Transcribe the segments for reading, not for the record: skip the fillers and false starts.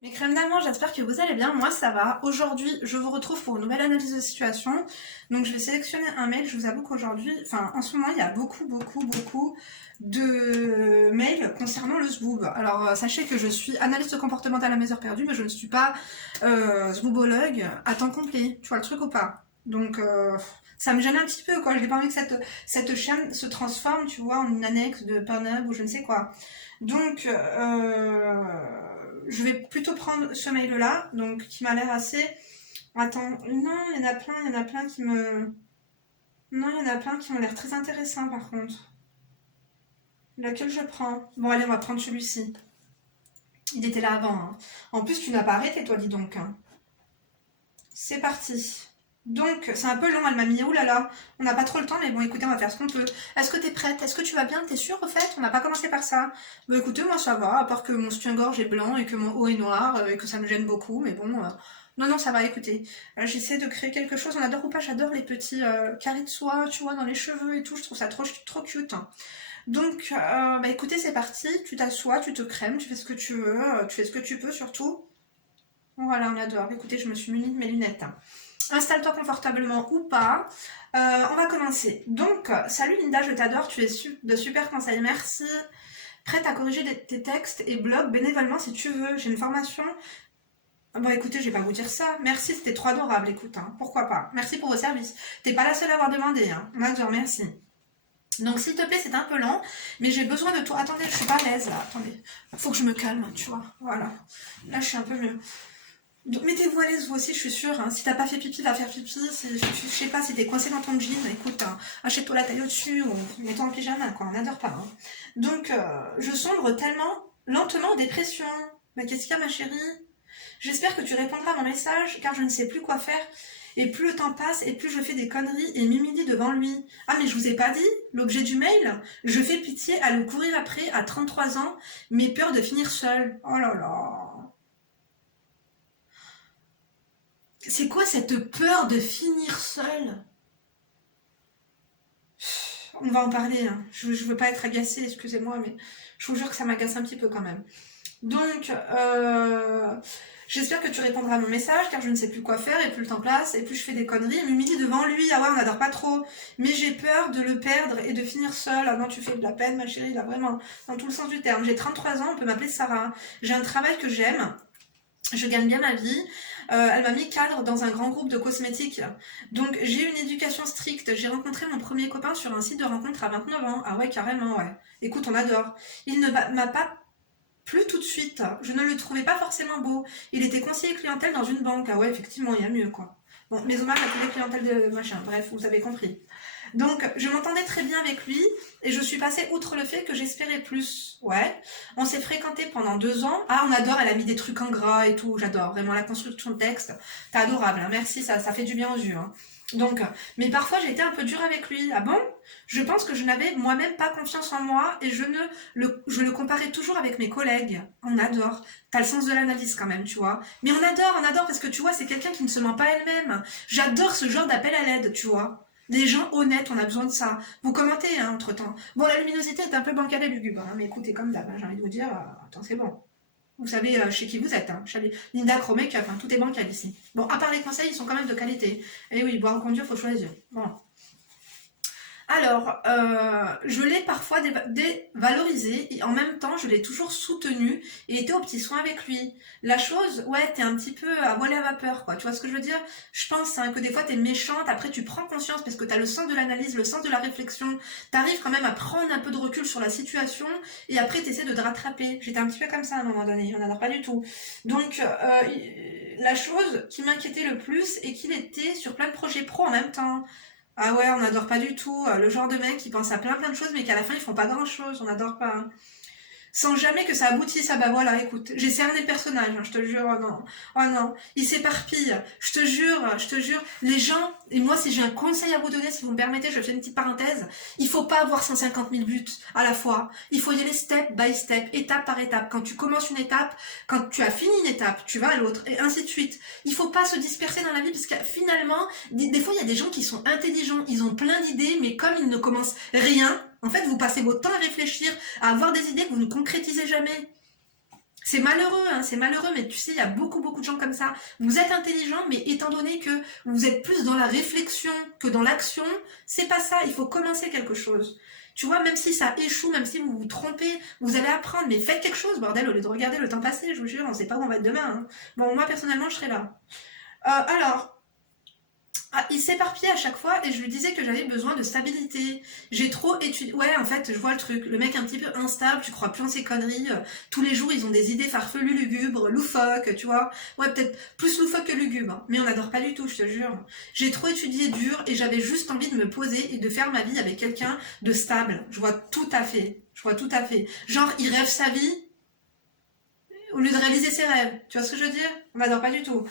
Mes crèmes d'amour, j'espère que vous allez bien, moi ça va. Aujourd'hui, je vous retrouve pour une nouvelle analyse de situation. Donc je vais sélectionner un mail, je vous avoue qu'aujourd'hui, enfin en ce moment, il y a beaucoup de mails concernant le SBoob. Alors sachez que je suis analyste comportementale à mes heures perdues, mais je ne suis pas SBoobologue à temps complet, tu vois le truc ou pas? Donc ça me gêne un petit peu quoi, j'ai pas envie que cette chaîne se transforme, tu vois, en une annexe de Pornhub ou je ne sais quoi. Donc, je vais plutôt prendre ce mail-là, donc qui m'a l'air assez... Attends, non, il y en a plein qui me... Non, il y en a plein qui ont l'air très intéressants par contre. Laquelle je prends? Bon, allez, on va prendre celui-ci. Il était là avant, hein. En plus, tu n'as pas arrêté, toi, dis donc, hein. C'est parti. Donc, c'est un peu long, elle m'a mis, oulala, on n'a pas trop le temps, mais bon, écoutez, on va faire ce qu'on peut. Est-ce que t'es prête? Est-ce que tu vas bien? T'es sûre, au fait? On n'a pas commencé par ça. Bah écoutez, moi ça va, à part que mon soutien-gorge est blanc et que mon haut est noir, et que ça me gêne beaucoup, mais bon... Non, non, ça va, écoutez. J'essaie de créer quelque chose, on adore ou pas, j'adore les petits carrés de soie, tu vois, dans les cheveux et tout, je trouve ça trop cute, hein. Donc, bah écoutez, c'est parti, tu t'assois, tu te crèmes, tu fais ce que tu veux, tu fais ce que tu peux surtout. Voilà, on adore. Écoutez, je me suis munie de mes lunettes, hein. Installe-toi confortablement ou pas. On va commencer. Donc, salut Linda, je t'adore, tu es de super conseils, merci. Prête à corriger tes textes et blogs bénévolement si tu veux. J'ai une formation. Bon, écoutez, je vais pas vous dire ça. Merci, c'était trop adorable, écoute, hein. Pourquoi pas. Merci pour vos services. T'es pas la seule à avoir demandé, hein. On adore, merci. Donc, s'il te plaît, c'est un peu lent, mais j'ai besoin de toi. Attendez, je suis pas à l'aise, là. Attendez. Faut que je me calme, tu vois. Voilà. Là, je suis un peu mieux. Donc, mettez-vous à l'aise vous aussi, je suis sûre, hein. Si t'as pas fait pipi, va faire pipi. Je sais pas, si t'es coincé dans ton jean, écoute, hein, achète-toi la taille au-dessus ou mets-toi en pyjama, quoi. On n'adore pas, hein. Donc, je sombre tellement lentement en dépression. Mais qu'est-ce qu'il y a, ma chérie? J'espère que tu répondras à mon message, car je ne sais plus quoi faire. Et plus le temps passe, et plus je fais des conneries et m'humilie devant lui. Ah, mais je vous ai pas dit l'objet du mail? Je fais pitié à le courir après à 33 ans, mais peur de finir seule. Oh là là. C'est quoi cette peur de finir seule? On va en parler, hein. Je veux pas être agacée, excusez-moi, mais je vous jure que ça m'agace un petit peu quand même. Donc, j'espère que tu répondras à mon message, car je ne sais plus quoi faire, et plus le temps passe, et plus je fais des conneries, et m'humilie devant lui, ah ouais, on n'adore pas trop. Mais j'ai peur de le perdre et de finir seule. Ah non, tu fais de la peine, ma chérie, là, vraiment, dans tout le sens du terme. J'ai 33 ans, on peut m'appeler Sarah. J'ai un travail que j'aime, je gagne bien ma vie. Elle m'a mis cadre dans un grand groupe de cosmétiques. Donc j'ai une éducation stricte. J'ai rencontré mon premier copain sur un site de rencontre à 29 ans. Ah ouais, carrément, ouais. Écoute, on adore. Il ne m'a pas plu tout de suite. Je ne le trouvais pas forcément beau. Il était conseiller clientèle dans une banque. Ah ouais, effectivement, il y a mieux, quoi. Bon, mes hommages à tous les clientèles de machin. Bref, vous avez compris. Donc, je m'entendais très bien avec lui et je suis passée outre le fait que j'espérais plus. Ouais. On s'est fréquenté pendant 2 ans. Ah, on adore, elle a mis des trucs en gras et tout. J'adore. Vraiment, la construction de texte. T'es adorable, hein. Merci, ça fait du bien aux yeux, hein. Donc, mais parfois j'ai été un peu dure avec lui. Ah bon? Je pense que je n'avais moi-même pas confiance en moi et je le comparais toujours avec mes collègues. On adore. T'as le sens de l'analyse quand même, tu vois. Mais on adore parce que tu vois, c'est quelqu'un qui ne se ment pas elle-même. J'adore ce genre d'appel à l'aide, tu vois. Des gens honnêtes, on a besoin de ça. Vous commentez, hein, entre-temps. Bon, la luminosité est un peu bancale et lugubre, hein, mais écoutez, comme d'hab, hein, j'ai envie de vous dire, attends, c'est bon. Vous savez chez qui vous êtes, hein. Chez Linda Crow Makeup, hein, tout est bancal ici. Bon, à part les conseils, ils sont quand même de qualité. Et oui, boire ou conduire, faut choisir. Bon. Alors, je l'ai parfois dévalorisé et en même temps, je l'ai toujours soutenu et été au petit soin avec lui. La chose, ouais, t'es un petit peu à voile à vapeur, quoi. Tu vois ce que je veux dire? Je pense hein, que des fois, t'es méchante, après tu prends conscience parce que t'as le sens de l'analyse, le sens de la réflexion. T'arrives quand même à prendre un peu de recul sur la situation et après, t'essaies de te rattraper. J'étais un petit peu comme ça à un moment donné, on n'en a pas du tout. Donc, la chose qui m'inquiétait le plus est qu'il était sur plein de projets pro en même temps. Ah ouais, on n'adore pas du tout. Le genre de mec qui pense à plein de choses, mais qu'à la fin ils font pas grand chose. On n'adore pas, hein. Sans jamais que ça aboutisse. Ah bah voilà, écoute, j'ai cerné le personnage, hein, je te jure, oh non, il s'éparpille, je te jure, les gens, et moi si j'ai un conseil à vous donner, si vous me permettez, je fais une petite parenthèse, il faut pas avoir 150 000 buts à la fois, il faut y aller step by step, étape par étape, quand tu commences une étape, quand tu as fini une étape, tu vas à l'autre, et ainsi de suite. Il faut pas se disperser dans la vie, parce que finalement, des fois il y a des gens qui sont intelligents, ils ont plein d'idées, mais comme ils ne commencent rien, en fait vous passez votre temps à réfléchir, à avoir des idées que vous ne concrétisez jamais. C'est malheureux, hein, c'est malheureux, mais tu sais, il y a beaucoup, beaucoup de gens comme ça. Vous êtes intelligent, mais étant donné que vous êtes plus dans la réflexion que dans l'action, c'est pas ça, il faut commencer quelque chose. Tu vois, même si ça échoue, même si vous vous trompez, vous allez apprendre, mais faites quelque chose, bordel, au lieu de regarder le temps passer, je vous jure, on sait pas où on va être demain. Hein. Bon, moi, personnellement, je serai là. Alors, ah, il s'éparpillait à chaque fois et je lui disais que j'avais besoin de stabilité. J'ai trop étudié. Ouais, en fait, je vois le truc. Le mec un petit peu instable, tu crois plus en ses conneries. Tous les jours, ils ont des idées farfelues, lugubres, loufoques, tu vois. Ouais, peut-être plus loufoques que lugubres. Hein. Mais on n'adore pas du tout, je te jure. J'ai trop étudié dur et j'avais juste envie de me poser et de faire ma vie avec quelqu'un de stable. Je vois tout à fait. Je vois tout à fait. Genre, il rêve sa vie au lieu de réaliser ses rêves. Tu vois ce que je veux dire? On n'adore pas du tout.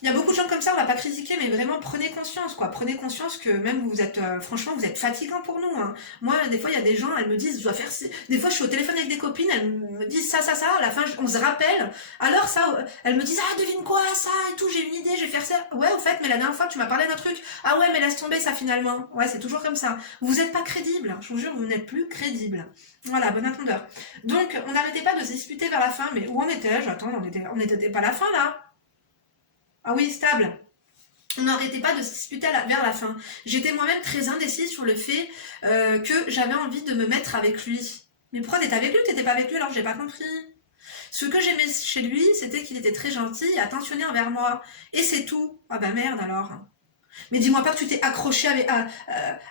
Il y a beaucoup de gens comme ça, on va pas critiquer, mais vraiment prenez conscience, quoi. Prenez conscience que même vous êtes, franchement, vous êtes fatigant pour nous. Hein. Moi, des fois, il y a des gens, elles me disent, je dois faire. Des fois, je suis au téléphone avec des copines, elles me disent ça, ça, ça. À la fin, on se rappelle. Alors ça, elles me disent, ah, devine quoi, ça et tout. J'ai une idée, je vais faire ça. Ouais, au fait, mais la dernière fois, tu m'as parlé d'un truc. Ah ouais, mais laisse tomber ça finalement. Ouais, c'est toujours comme ça. Vous n'êtes pas crédible. Je vous jure, vous n'êtes plus crédible. Voilà, bon entendeur. Donc, on n'arrêtait pas de se disputer vers la fin, mais où en étais-je? Attends, on était pas à la fin là. Ah oui, stable. On n'arrêtait pas de se disputer vers la fin. J'étais moi-même très indécise sur le fait que j'avais envie de me mettre avec lui. Mais pourquoi t'étais avec lui? T'étais pas avec lui alors j'ai pas compris. Ce que j'aimais chez lui, c'était qu'il était très gentil et attentionné envers moi. Et c'est tout. Ah bah merde alors. Mais dis-moi pas que tu t'es accroché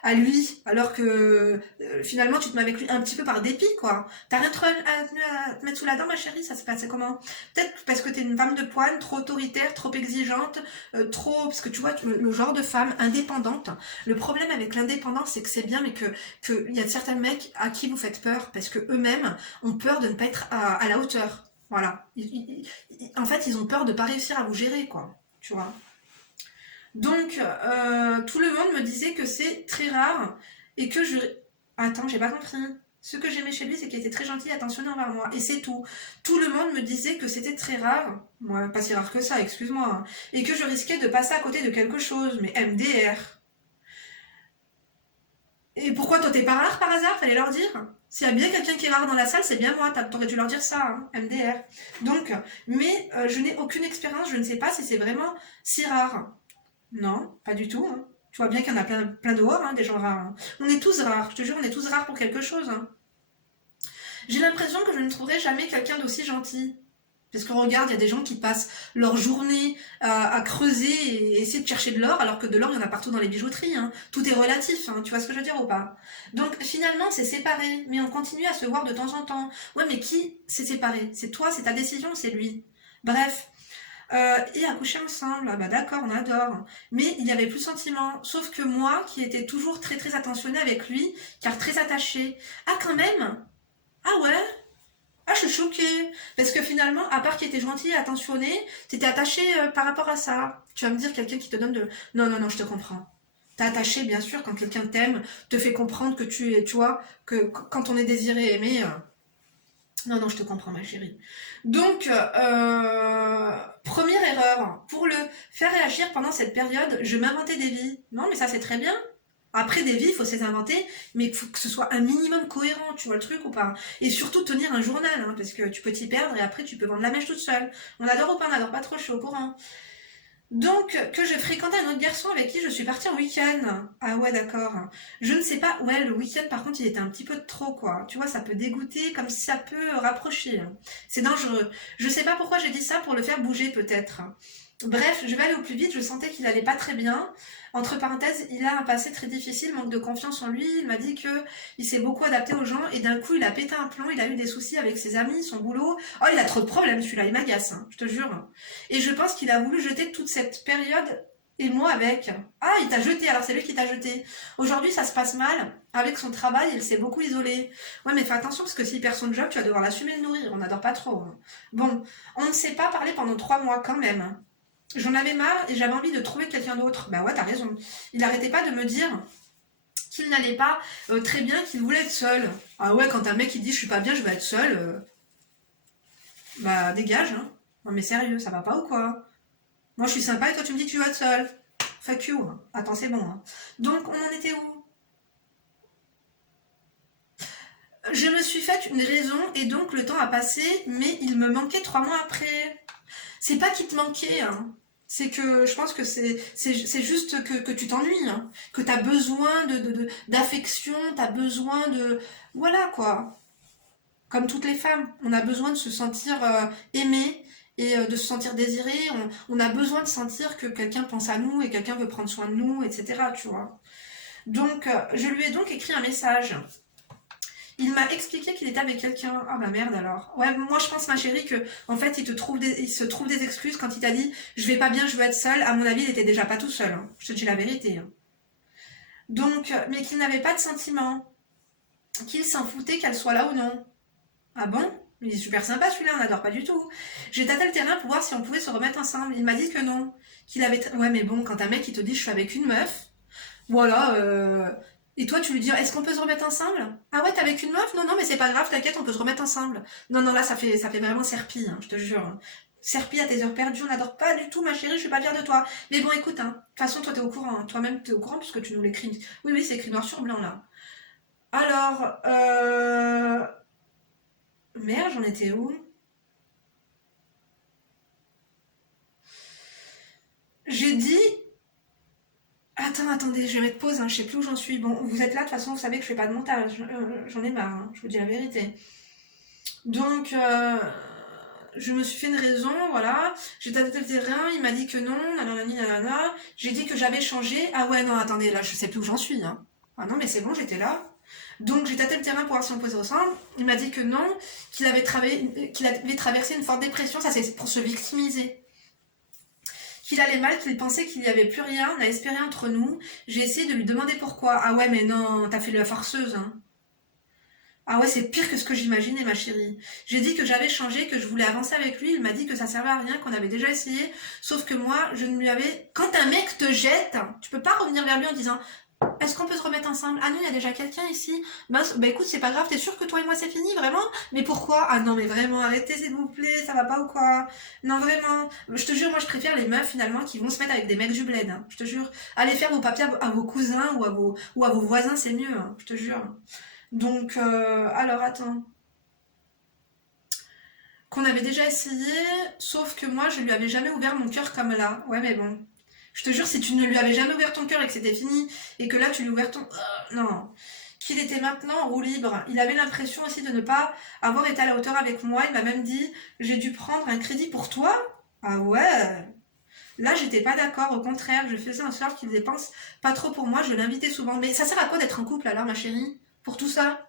à lui, alors que finalement tu te mets avec lui un petit peu par dépit, quoi. T'as rien à te mettre sous la dent, ma chérie, ça se passait comment? Peut-être parce que t'es une femme de poigne, trop autoritaire, trop exigeante, trop... Parce que tu vois, le genre de femme indépendante. Le problème avec l'indépendance, c'est que c'est bien, mais que y a certains mecs à qui vous faites peur, parce que eux-mêmes ont peur de ne pas être à la hauteur. Voilà. En fait, ils ont peur de pas réussir à vous gérer, quoi. Tu vois. Donc, tout le monde me disait que c'est très rare et que je... Attends, j'ai pas compris. Ce que j'aimais chez lui, c'est qu'il était très gentil et attentionné envers moi. Et c'est tout. Tout le monde me disait que c'était très rare. Ouais, pas si rare que ça, excuse-moi. Hein. Et que je risquais de passer à côté de quelque chose. Mais MDR. Et pourquoi toi t'es pas rare par hasard? Fallait leur dire. S'il y a bien quelqu'un qui est rare dans la salle, c'est bien moi. T'aurais dû leur dire ça, hein, MDR. Donc, mais je n'ai aucune expérience. Je ne sais pas si c'est vraiment si rare. Non, pas du tout. Hein. Tu vois bien qu'il y en a plein dehors, hein, des gens rares. Hein. On est tous rares, je te jure, on est tous rares pour quelque chose. Hein. J'ai l'impression que je ne trouverai jamais quelqu'un d'aussi gentil. Parce que regarde, il y a des gens qui passent leur journée à creuser et essayer de chercher de l'or, alors que de l'or, il y en a partout dans les bijouteries. Hein. Tout est relatif, hein. Tu vois ce que je veux dire ou pas? Donc finalement, c'est séparé, mais on continue à se voir de temps en temps. Ouais, mais qui s'est séparé? C'est toi, c'est ta décision, c'est lui. Bref, et accoucher ensemble, ah bah d'accord, on adore. Mais il n'y avait plus sentiment. Sauf que moi, qui étais toujours très très attentionnée avec lui, car très attachée. Ah quand même? Ah ouais? Ah je suis choquée. Parce que finalement, à part qu'il était gentil et attentionné, t'étais attachée par rapport à ça. Tu vas me dire quelqu'un qui te donne de... Non, non, non, je te comprends. T'es attaché, bien sûr, quand quelqu'un t'aime, te fait comprendre que tu es, tu vois, que quand on est désiré et aimé, non, non, je te comprends, ma chérie. Donc, première erreur, pour le faire réagir pendant cette période, je m'inventais des vies. Non, mais ça, c'est très bien. Après, des vies, il faut se les inventer, mais il faut que ce soit un minimum cohérent, tu vois le truc ou pas. Et surtout, tenir un journal, hein, parce que tu peux t'y perdre et après, tu peux vendre la mèche toute seule. On adore ou pas, on adore pas trop, je suis au courant. Donc, que je fréquentais un autre garçon avec qui je suis partie en week-end. Ah ouais, d'accord. Je ne sais pas. Ouais, le week-end, par contre, il était un petit peu trop, quoi. Tu vois, ça peut dégoûter, comme si ça peut rapprocher. C'est dangereux. Je sais pas pourquoi j'ai dit ça, pour le faire bouger, peut-être. Bref, je vais aller au plus vite. Je sentais qu'il allait pas très bien. Entre parenthèses, il a un passé très difficile, manque de confiance en lui. Il m'a dit que il s'est beaucoup adapté aux gens et d'un coup, il a pété un plomb. Il a eu des soucis avec ses amis, son boulot. Oh, il a trop de problèmes, celui-là. Il m'agace, hein, je te jure. Et je pense qu'il a voulu jeter toute cette période et moi avec. Ah, il t'a jeté, alors c'est lui qui t'a jeté. Aujourd'hui, ça se passe mal. Avec son travail, il s'est beaucoup isolé. Ouais, mais fais attention, parce que s'il perd son job, tu vas devoir l'assumer et le nourrir. On n'adore pas trop. Hein. Bon, on ne s'est pas parlé pendant 3 mois quand même. J'en avais marre et j'avais envie de trouver quelqu'un d'autre. Bah ouais, t'as raison. Il n'arrêtait pas de me dire qu'il n'allait pas très bien, qu'il voulait être seul. Ah ouais, quand un mec il dit je suis pas bien, je vais être seul, bah dégage. Hein. Non mais sérieux, ça va pas ou quoi? Moi je suis sympa et toi tu me dis que tu vas être seul. Fuck you. Hein. Attends, c'est bon. Hein. Donc on en était où? Je me suis faite une raison et donc le temps a passé, mais il me manquait 3 mois après. C'est pas qu'il te manquait, hein. C'est que je pense que c'est juste que tu t'ennuies, hein. Que t'as besoin d'affection, t'as besoin de... Voilà quoi. Comme toutes les femmes, on a besoin de se sentir aimé et de se sentir désiré. On a besoin de sentir que quelqu'un pense à nous et quelqu'un veut prendre soin de nous, etc. Tu vois. Donc, je lui ai donc écrit un message. Il m'a expliqué qu'il était avec quelqu'un. Ah bah merde alors. Ouais, moi je pense ma chérie que en fait il se trouve des excuses quand il t'a dit je vais pas bien, je veux être seul. À mon avis, il était déjà pas tout seul, hein. Je te dis la vérité, hein. Donc, mais qu'il n'avait pas de sentiments, qu'il s'en foutait qu'elle soit là ou non. Ah bon? Il est super sympa celui-là, on n'adore pas du tout. J'ai tâté le terrain pour voir si on pouvait se remettre ensemble. Il m'a dit que non. Qu'il avait. Ouais, mais bon, quand un mec il te dit je suis avec une meuf, voilà, et toi, tu lui dis, est-ce qu'on peut se remettre ensemble? Ah ouais, t'es avec une meuf? Non, non, mais c'est pas grave, t'inquiète, on peut se remettre ensemble. Non, non, là, ça fait vraiment serpille, hein, je te jure, hein. Serpille à tes heures perdues, on n'adore pas du tout, ma chérie, je suis pas fière de toi. Mais bon, écoute, hein, de toute façon, toi, t'es au courant, hein, toi-même, t'es au courant puisque tu nous l'écris. Oui, oui, c'est écrit noir sur blanc, là. Alors, merde, j'en étais où? J'ai dit, attendez, je vais mettre pause, hein, je sais plus où j'en suis. Bon, vous êtes là, de toute façon, vous savez que je fais pas de montage, j'en ai marre, hein, je vous dis la vérité. Donc, je me suis fait une raison, voilà. J'ai tâté le terrain, il m'a dit que non, nanani, nanana. J'ai dit que j'avais changé. Ah ouais, non, attendez, là, je sais plus où j'en suis, hein. Ah non, mais c'est bon, j'étais là. Donc, j'ai tâté le terrain pour voir si on posait ensemble. Il m'a dit que non, qu'il avait traversé une forte dépression, ça c'est pour se victimiser. Qu'il allait mal, qu'il pensait qu'il n'y avait plus rien à espérer entre nous. J'ai essayé de lui demander pourquoi. Ah ouais, mais non, t'as fait la forceuse, hein. Ah ouais, c'est pire que ce que j'imaginais, ma chérie. J'ai dit que j'avais changé, que je voulais avancer avec lui. Il m'a dit que ça servait à rien, qu'on avait déjà essayé. Sauf que moi, je ne lui avais... Quand un mec te jette, tu peux pas revenir vers lui en disant est-ce qu'on peut se remettre ensemble? Ah non, il y a déjà quelqu'un ici. Bah écoute, c'est pas grave, t'es sûr que toi et moi c'est fini, vraiment? Mais pourquoi? Ah non, mais vraiment, arrêtez s'il vous plaît, ça va pas ou quoi? Non, vraiment. Je te jure, moi je préfère les meufs finalement qui vont se mettre avec des mecs du bled, hein. Je te jure. Allez faire vos papiers à vos cousins ou à vos voisins, c'est mieux, hein. Je te jure. Donc, alors attends. Qu'on avait déjà essayé, sauf que moi, je lui avais jamais ouvert mon cœur comme là. Ouais, mais bon. Je te jure, si tu ne lui avais jamais ouvert ton cœur et que c'était fini, et que là, tu lui ouvert ton... non. Qu'il était maintenant en roue libre. Il avait l'impression aussi de ne pas avoir été à la hauteur avec moi. Il m'a même dit, j'ai dû prendre un crédit pour toi. Ah ouais. Là, j'étais pas d'accord. Au contraire, je faisais en sorte qu'il dépense pas trop pour moi. Je l'invitais souvent. Mais ça sert à quoi d'être en couple alors, ma chérie? Pour tout ça?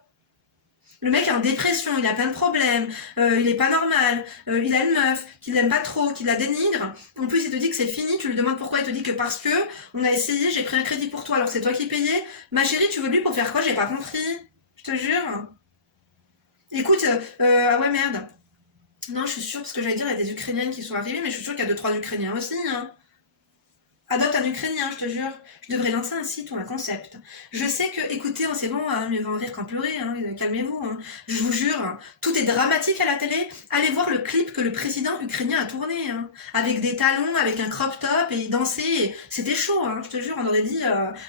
Le mec est en dépression, il a plein de problèmes, il est pas normal, il a une meuf, qu'il aime pas trop, qu'il la dénigre. En plus, il te dit que c'est fini, tu lui demandes pourquoi, il te dit que parce que on a essayé, j'ai pris un crédit pour toi, alors c'est toi qui payais. Ma chérie, tu veux de lui pour faire quoi? J'ai pas compris. Je te jure. Écoute, ah ouais merde. Non, je suis sûre, parce que j'allais dire, il y a des Ukrainiennes qui sont arrivées, mais je suis sûre qu'il y a deux, trois Ukrainiens aussi, hein. Adopte un Ukrainien, je te jure. Je devrais lancer un site ou un concept. Je sais que, écoutez, hein, c'est bon, hein, mieux vaut en rire qu'en pleurer, hein, calmez-vous, hein. Je vous jure, hein, tout est dramatique à la télé. Allez voir le clip que le président ukrainien a tourné, hein, avec des talons, avec un crop top, et il dansait. C'était chaud, hein, je te jure, on aurait dit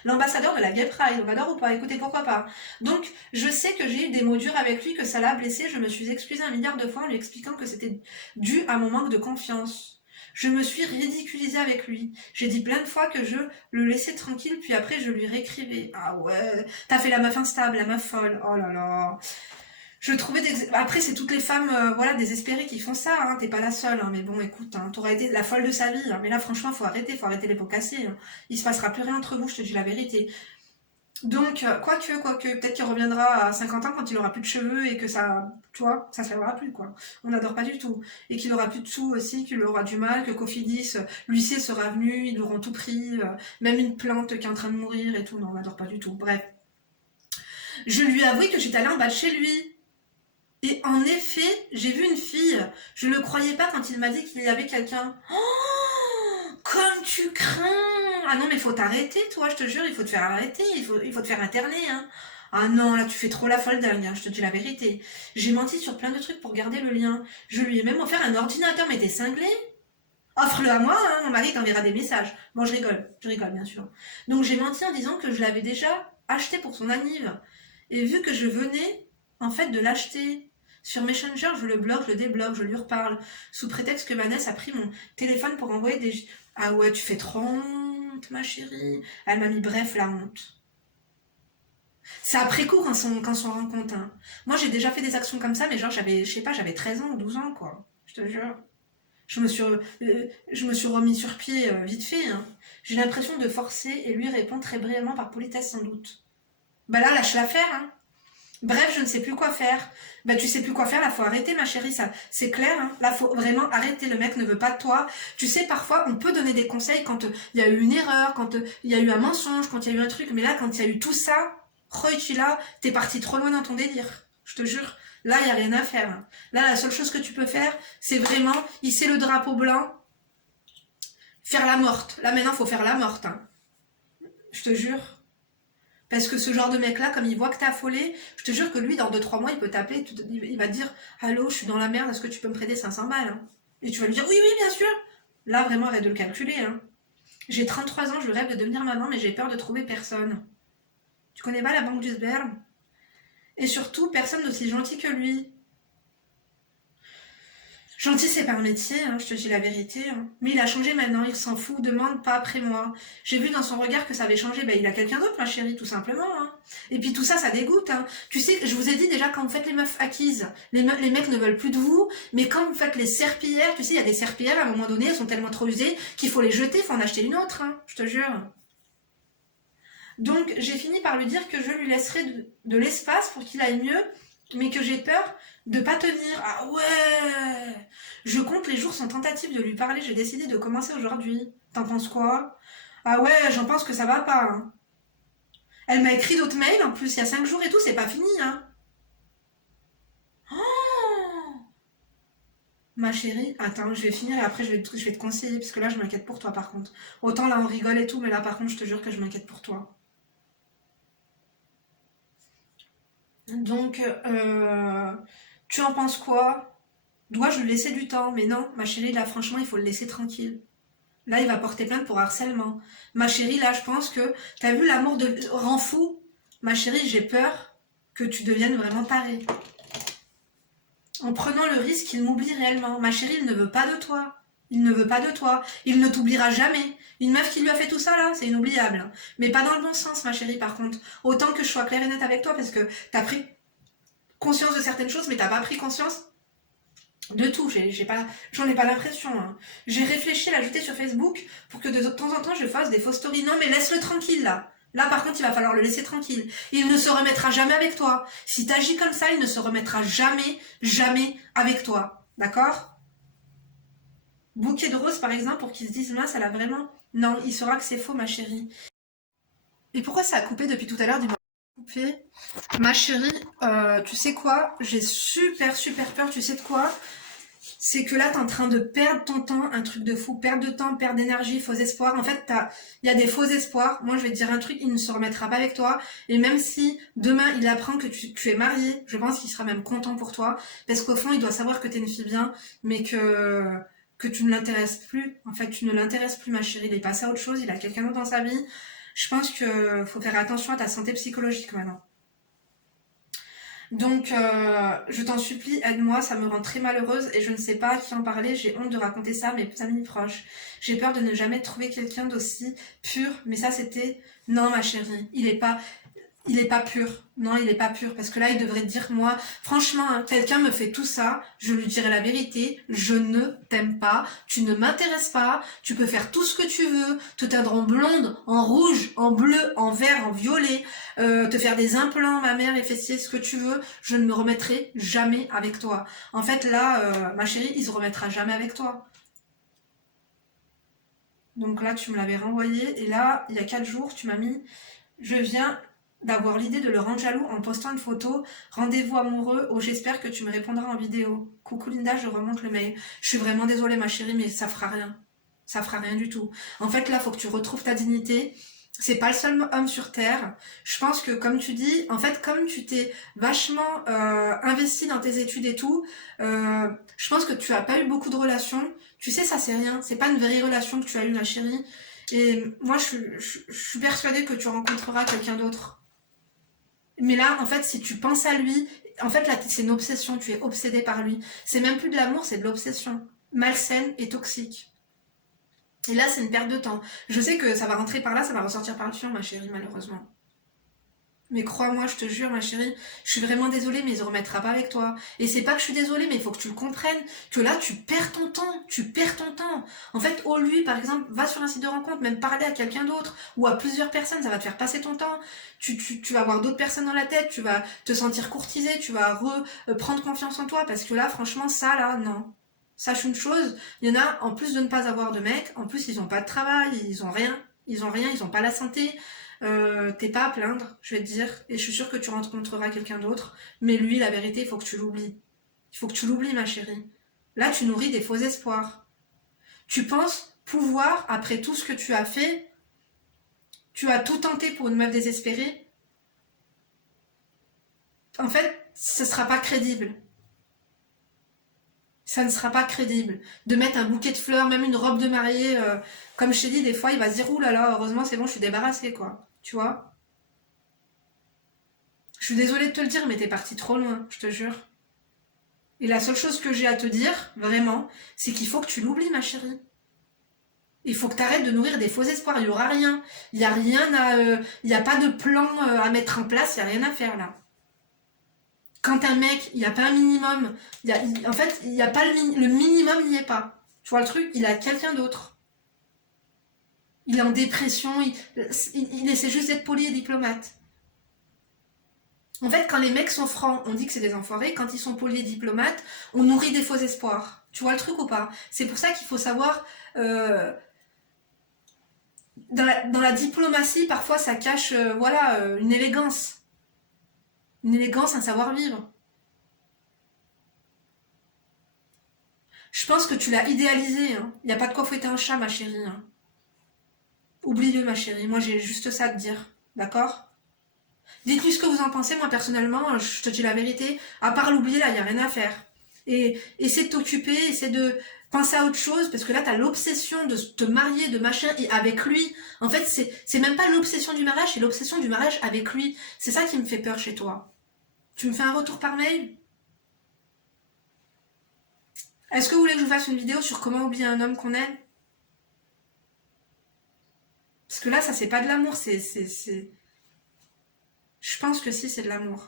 l'ambassadeur de la Gay Pride. On adore ou pas? Écoutez, pourquoi pas? Donc, je sais que j'ai eu des mots durs avec lui, que ça l'a blessé. Je me suis excusée 1 milliard de fois en lui expliquant que c'était dû à mon manque de confiance. Je me suis ridiculisée avec lui. J'ai dit plein de fois que je le laissais tranquille, puis après je lui réécrivais. Ah ouais, t'as fait la meuf instable, la meuf folle. Oh là là. Je trouvais des... Après, c'est toutes les femmes voilà, désespérées qui font ça, hein. T'es pas la seule, hein. Mais bon, écoute, hein, t'aurais été la folle de sa vie, hein. Mais là, franchement, faut arrêter les pots cassés, hein. Il se passera plus rien entre vous, je te dis la vérité. Donc, quoique, peut-être qu'il reviendra à 50 ans quand il aura plus de cheveux et que ça, tu vois, ça se verra plus, quoi. On n'adore pas du tout. Et qu'il aura plus de sous aussi, qu'il aura du mal, que Cofidis, l'huissier sera venu, ils l'auront tout pris, même une plante qui est en train de mourir et tout. Non, on n'adore pas du tout. Bref. Je lui ai avoué que j'étais allée en bas de chez lui. Et en effet, j'ai vu une fille. Je ne le croyais pas quand il m'a dit qu'il y avait quelqu'un. Oh, comme tu crains! Ah non, mais faut t'arrêter, toi, je te jure, il faut te faire arrêter, il faut te faire interner, hein. Ah non, là, tu fais trop la folle dingue, hein, je te dis la vérité. J'ai menti sur plein de trucs pour garder le lien. Je lui ai même offert un ordinateur, mais t'es cinglé? Offre-le à moi, hein, mon mari t'enverra des messages. Bon, je rigole, bien sûr. Donc j'ai menti en disant que je l'avais déjà acheté pour son anniv. Et vu que je venais en fait, de l'acheter. Sur Messenger, je le bloque, je le débloque, je lui reparle. Sous prétexte que Vanessa a pris mon téléphone pour envoyer des... Ah ouais, tu fais trop honte, ma chérie. Elle m'a mis bref la honte. C'est après coup quand on s'en rend compte. Hein. Moi, j'ai déjà fait des actions comme ça, mais genre, j'avais, je sais pas, j'avais 13 ans ou 12 ans, quoi. Je te jure. Je me suis remis sur pied vite fait. Hein. J'ai l'impression de forcer et lui répond très brièvement par politesse sans doute. Bah là, lâche l'affaire. Hein. Bref, je ne sais plus quoi faire. Bah tu sais plus quoi faire, là faut arrêter ma chérie, ça c'est clair. Hein. Là faut vraiment arrêter, le mec ne veut pas de toi. Tu sais, parfois on peut donner des conseils quand il y a eu une erreur, quand il y a eu un mensonge, quand il y a eu un truc, mais là quand il y a eu tout ça, là, t'es parti trop loin dans ton délire. Je te jure. Là, il n'y a rien à faire. Hein. Là, la seule chose que tu peux faire, c'est vraiment hisser le drapeau blanc, faire la morte. Là, maintenant, faut faire la morte. Hein. Je te jure. Parce que ce genre de mec-là, comme il voit que t'es affolé, je te jure que lui, dans 2-3 mois, il peut t'appeler, il va te dire « Allô, je suis dans la merde, est-ce que tu peux me prêter 500 balles hein ?» Et tu vas lui dire « Oui, oui, bien sûr !» Là, vraiment, arrête de le calculer. Hein. J'ai 33 ans, je rêve de devenir maman, mais j'ai peur de trouver personne. Tu connais pas la banque du sperme? Et surtout, personne d'aussi gentil que lui. Gentil, c'est pas un métier, hein, je te dis la vérité. Hein. Mais il a changé maintenant, il s'en fout, demande pas après moi. J'ai vu dans son regard que ça avait changé, il a quelqu'un d'autre, ma chérie, tout simplement. Hein. Et puis tout ça, ça dégoûte. Hein. Tu sais, je vous ai dit déjà, quand vous faites les meufs acquises, les mecs ne veulent plus de vous, mais quand vous faites les serpillères, tu sais, il y a des serpillères, à un moment donné, elles sont tellement trop usées qu'il faut les jeter, il faut en acheter une autre, hein, je te jure. Donc j'ai fini par lui dire que je lui laisserai de l'espace pour qu'il aille mieux, mais que j'ai peur de pas tenir. Ah ouais. Je compte les jours sans tentative de lui parler, j'ai décidé de commencer aujourd'hui. T'en penses quoi? Ah ouais, j'en pense que ça va pas. Hein. Elle m'a écrit d'autres mails en plus, il y a 5 jours et tout, c'est pas fini. Hein. Oh ma chérie, attends, je vais finir et après je vais te conseiller, parce que là je m'inquiète pour toi par contre. Autant là on rigole et tout, mais là par contre je te jure que je m'inquiète pour toi. Donc, tu en penses quoi? Dois-je lui laisser du temps? Mais non, ma chérie, là, franchement, il faut le laisser tranquille. Là, il va porter plainte pour harcèlement. Ma chérie, là, je pense que... T'as vu, l'amour rend fou? Ma chérie, j'ai peur que tu deviennes vraiment tarée. En prenant le risque qu'il m'oublie réellement. Ma chérie, il ne veut pas de toi. Il ne veut pas de toi. Il ne t'oubliera jamais. Une meuf qui lui a fait tout ça, là, c'est inoubliable. Mais pas dans le bon sens, ma chérie, par contre. Autant que je sois claire et nette avec toi, parce que t'as pris conscience de certaines choses, mais t'as pas pris conscience de tout. J'en ai pas l'impression. Hein. J'ai réfléchi à l'ajouter sur Facebook pour que de temps en temps je fasse des fausses stories. Non, mais laisse-le tranquille là. Là, par contre, il va falloir le laisser tranquille. Il ne se remettra jamais avec toi. Si t'agis comme ça, il ne se remettra jamais, jamais avec toi. D'accord? Bouquet de roses, par exemple, pour qu'ils se disent mince, elle a vraiment. Non, il saura que c'est faux, ma chérie. Et pourquoi ça a coupé depuis tout à l'heure? Coupé. Ma chérie, tu sais quoi? J'ai super peur, tu sais de quoi? C'est que là, t'es en train de perdre ton temps, un truc de fou, perdre de temps, perdre d'énergie, faux espoirs. En fait, il y a des faux espoirs. Moi, je vais te dire un truc, il ne se remettra pas avec toi. Et même si demain, il apprend que tu es mariée, je pense qu'il sera même content pour toi. Parce qu'au fond, il doit savoir que t'es une fille bien, mais que tu ne l'intéresses plus. En fait, tu ne l'intéresses plus, ma chérie. Il est passé à autre chose, il a quelqu'un d'autre dans sa vie. Je pense que faut faire attention à ta santé psychologique maintenant. Donc, je t'en supplie, aide-moi, ça me rend très malheureuse et je ne sais pas à qui en parler, j'ai honte de raconter ça à mes amis proches. J'ai peur de ne jamais trouver quelqu'un d'aussi pur, mais ça c'était... Non ma chérie, il est pas pur. Non, il est pas pur. Parce que là, il devrait te dire, moi, franchement, hein, quelqu'un me fait tout ça, je lui dirai la vérité, je ne t'aime pas, tu ne m'intéresses pas, tu peux faire tout ce que tu veux, te teindre en blonde, en rouge, en bleu, en vert, en violet, te faire des implants, ma mère, les fessiers, ce que tu veux, je ne me remettrai jamais avec toi. En fait, là, ma chérie, il se remettra jamais avec toi. Donc là, tu me l'avais renvoyé, et là, il y a 4 jours, tu m'as mis, je viens d'avoir l'idée de le rendre jaloux en postant une photo. Rendez-vous amoureux. Oh, j'espère que tu me répondras en vidéo. Coucou Linda, je remonte le mail. Je suis vraiment désolée ma chérie, mais ça fera rien. Ça fera rien du tout. En fait, là, faut que tu retrouves ta dignité. C'est pas le seul homme sur Terre. Je pense que, comme tu dis, en fait, comme tu t'es vachement investi dans tes études et tout, je pense que tu as pas eu beaucoup de relations. Tu sais, ça c'est rien. C'est pas une vraie relation que tu as eue, ma chérie. Et moi, je suis persuadée que tu rencontreras quelqu'un d'autre. Mais là, en fait, si tu penses à lui, En fait, là, c'est une obsession, tu es obsédé par lui. C'est même plus de l'amour, c'est de l'obsession. Malsaine et toxique. Et là, c'est une perte de temps. Je sais que ça va rentrer par là, ça va ressortir par le fion, ma chérie, malheureusement. Mais crois-moi, je te jure, ma chérie, je suis vraiment désolée, mais il se remettra pas avec toi. Et c'est pas que je suis désolée, mais il faut que tu le comprennes, que là, tu perds ton temps, tu perds ton temps. En fait, au lui, par exemple, va sur un site de rencontre, même parler à quelqu'un d'autre, ou à plusieurs personnes, ça va te faire passer ton temps. Tu vas avoir d'autres personnes dans la tête, tu vas te sentir courtisé, tu vas prendre confiance en toi, parce que là, franchement, ça, là, non. Sache une chose, il y en a, en plus de ne pas avoir de mec, en plus, ils ont pas de travail, ils ont rien, ils ont pas la santé. T'es pas à plaindre, je vais te dire, et je suis sûre que tu rencontreras quelqu'un d'autre, mais lui, la vérité, il faut que tu l'oublies. Il faut que tu l'oublies, ma chérie. Là, tu nourris des faux espoirs. Tu penses pouvoir, après tout ce que tu as fait, tu as tout tenté pour une meuf désespérée. En fait, ce sera pas crédible. Ça ne sera pas crédible. De mettre un bouquet de fleurs, même une robe de mariée, comme je t'ai dit, des fois, il va se dire, ouh là là, heureusement, c'est bon, je suis débarrassée, quoi. Tu vois? Je suis désolée de te le dire, mais t'es parti trop loin, je te jure. Et la seule chose que j'ai à te dire, vraiment, c'est qu'il faut que tu l'oublies, ma chérie. Il faut que tu arrêtes de nourrir des faux espoirs. Il n'y aura rien. Il n'y a rien à. Il n'y a pas de plan à mettre en place. Il n'y a rien à faire là. Quand un mec, il n'y a pas un minimum. En fait, il n'y a pas le minimum, il n'y est pas. Tu vois le truc? Il a quelqu'un d'autre. Il est en dépression. Il essaie juste d'être poli et diplomate. En fait, quand les mecs sont francs, on dit que c'est des enfoirés. Quand ils sont polis et diplomates, on nourrit des faux espoirs. Tu vois le truc ou pas? C'est pour ça qu'il faut savoir. Dans la diplomatie, parfois, ça cache une élégance. Une élégance, un savoir-vivre. Je pense que tu l'as idéalisé. Hein. Il n'y a pas de quoi fouetter un chat, ma chérie. Hein. Oublie-le, ma chérie. Moi, j'ai juste ça à te dire. D'accord? Dites-lui ce que vous en pensez. Moi, personnellement, je te dis la vérité. À part l'oublier, là, il n'y a rien à faire. Et essaie de t'occuper, essaie de penser à autre chose, parce que là, t'as l'obsession de te marier, de machin, et avec lui. En fait, c'est même pas l'obsession du mariage, c'est l'obsession du mariage avec lui. C'est ça qui me fait peur chez toi. Tu me fais un retour par mail? Est-ce que vous voulez que je vous fasse une vidéo sur comment oublier un homme qu'on aime? Parce que là, ça, c'est pas de l'amour, Je pense que si, c'est de l'amour.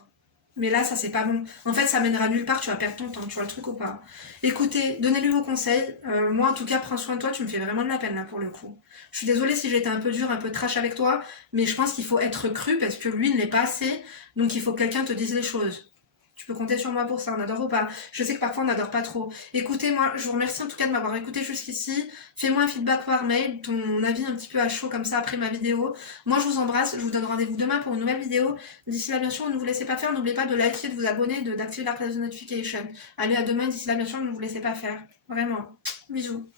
Mais là, ça, c'est pas bon. En fait, ça mènera nulle part, tu vas perdre ton temps, tu vois le truc ou pas? Écoutez, donnez-lui vos conseils. Moi, en tout cas, prends soin de toi, tu me fais vraiment de la peine, là, pour le coup. Je suis désolée si j'étais un peu dure, un peu trash avec toi, mais je pense qu'il faut être cru, parce que lui ne l'est pas assez, donc il faut que quelqu'un te dise les choses. Tu peux compter sur moi pour ça, on adore ou pas? Je sais que parfois on n'adore pas trop. Écoutez, moi, je vous remercie en tout cas de m'avoir écouté jusqu'ici. Fais-moi un feedback par mail, ton avis un petit peu à chaud comme ça après ma vidéo. Moi, je vous embrasse, je vous donne rendez-vous demain pour une nouvelle vidéo. D'ici là, bien sûr, ne vous laissez pas faire. N'oubliez pas de liker, de vous abonner, d'activer la cloche de notification. Allez, à demain. D'ici là, bien sûr, ne vous laissez pas faire. Vraiment. Bisous.